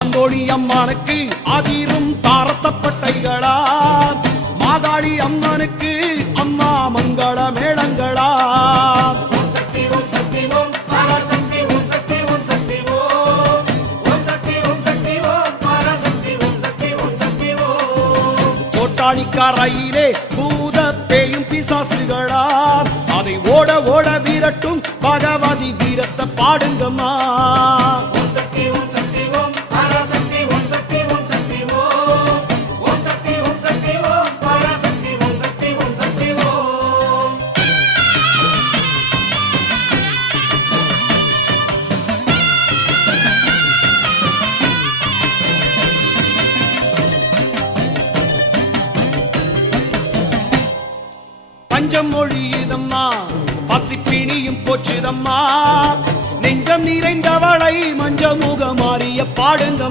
மாந்தோழி அம்மனுக்கு அதிரும் தாரத்தப்பட்டைகளா மாதாளி அம்மனுக்கு அம்மா மங்கள மேளங்களா? கோட்டாளிக்காரையிலே பூத பேயும் பிசாசுகளா? அதை ஓட ஓட வீரட்டும் பகவதி வீரத்தை பாடுங்கம்மா. பஞ்சம் மொழியுதம்மா பசிப்பிணியும் போச்சுதம்மா. நெஞ்சம் நிறைந்தவளை மஞ்ச முகமாறிய பாடுங்க